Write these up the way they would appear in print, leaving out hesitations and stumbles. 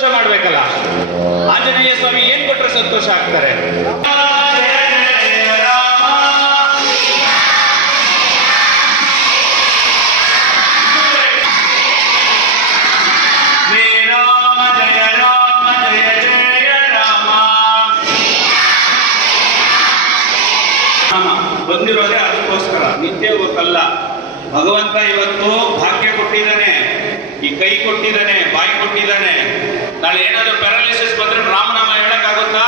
ಸಂತೋಷ ಮಾಡ್ಬೇಕಲ್ಲ. ಆಂಜನೇಯ ಸ್ವಾಮಿ ಏನ್ ಕೊಟ್ರೆ ಸಂತೋಷ ಆಗ್ತಾರೆ? ಬಂದಿರೋದೇ ಅದಕ್ಕೋಸ್ಕರ, ನಿತ್ಯ ಗೊತ್ತಲ್ಲ. ಭಗವಂತ ಇವತ್ತು ಭಾಗ್ಯ ಕೊಟ್ಟಿದ್ದಾನೆ, ಈ ಕೈ ಕೊಟ್ಟಿದ್ದಾನೆ, ಬಾಯಿ ಕೊಟ್ಟಿದ್ದಾನೆ. ನಾಳೆ ಏನಾದ್ರು ಪ್ಯಾರಾಲಿಸಿಸ್ ಬಂದ್ರೆ ರಾಮನಾಮ ಹೇಳಕ್ಕಾಗುತ್ತಾ?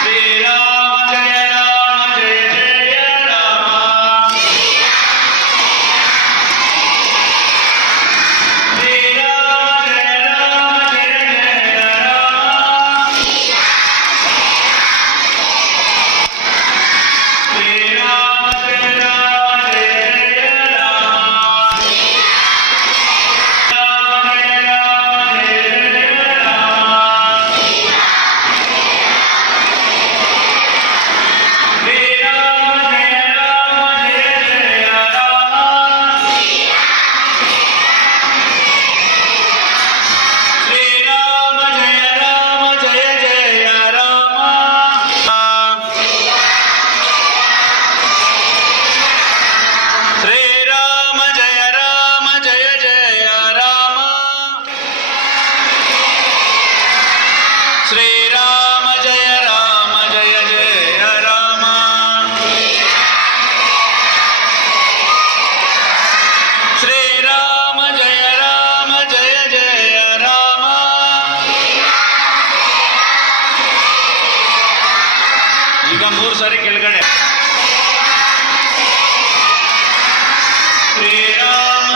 ಶ್ರೀರಾಮ ಜಯ ರಾಮ ಜಯ ಜಯ ರಾಮ. ಶ್ರೀರಾಮ ಜಯ ರಾಮ ಜಯ ಜಯ ರಾಮ. ಶ್ರೀರಾಮ ಜಯ ರಾಮ ಜಯ ಜಯ ರಾಮ. ರಾಮ ಜಯ ರಾಮ ಜಯ ಜಯ ರಾಮ. ಶ್ರೀರಾಮ ಜಯ ರಾಮ ಜಯ ಜಯ ರಾಮ. ಶ್ರೀರಾಮ ಜಯ ರಾಮ ಜಯ ಜಯ ರಾಮ. ಶ್ರೀರಾಮ ಜಯ ರಾಮ ಜಯ ಜಯ ರಾಮ. ಶ್ರೀರಾಮ ಜಯ ರಾಮ ಜಯ ಜಯ ರಾಮ. ಶ್ರೀರಾಮ ಜಯ ರಾಮ ಜಯ ಜಯ ರಾಮ. ಈಗ 3 ಸಾರಿ ಕೆಳಗಡೆ. ಶ್ರೀರಾಮ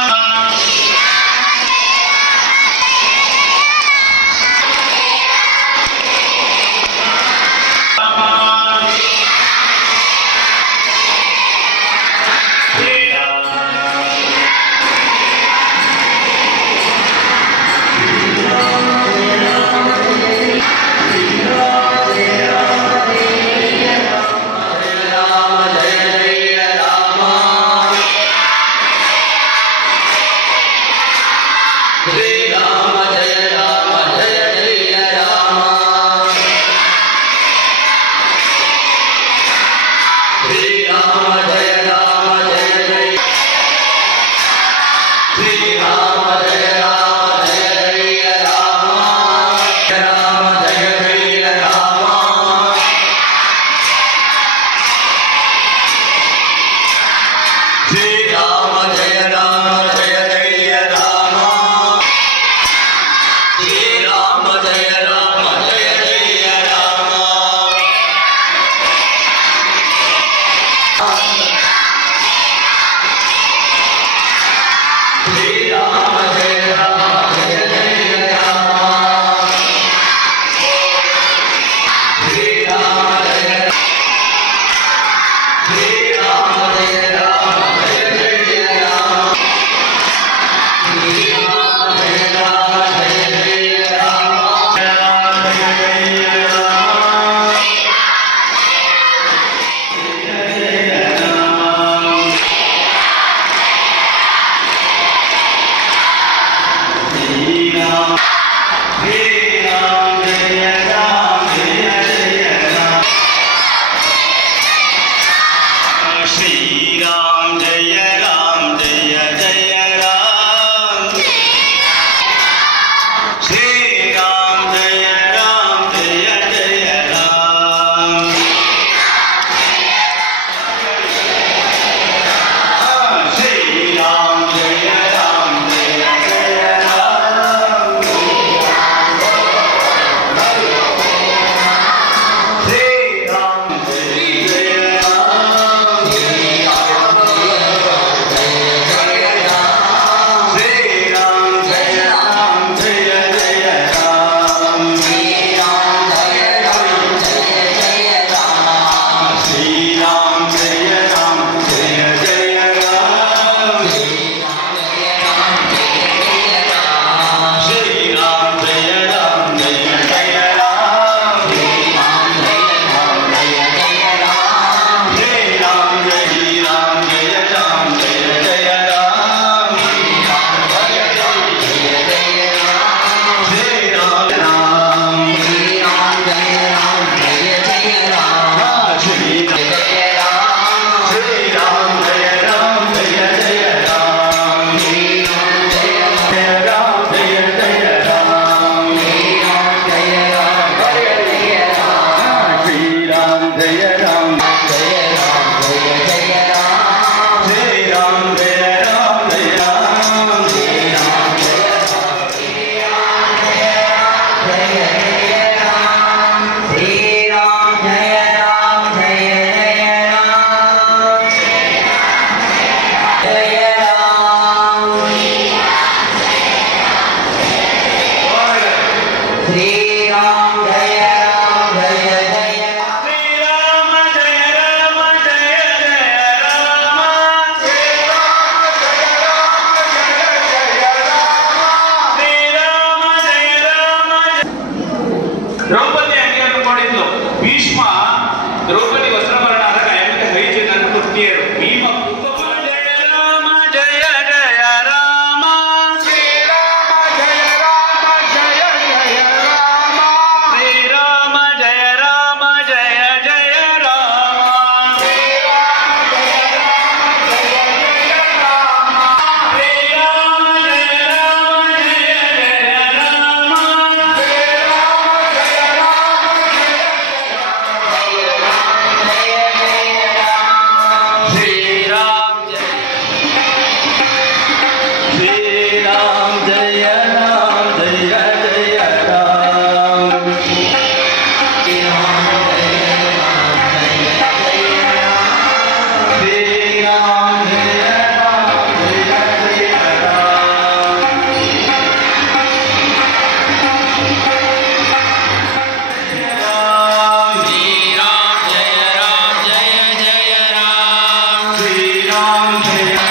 ಶ್ರೀರಾಮ ಜಯ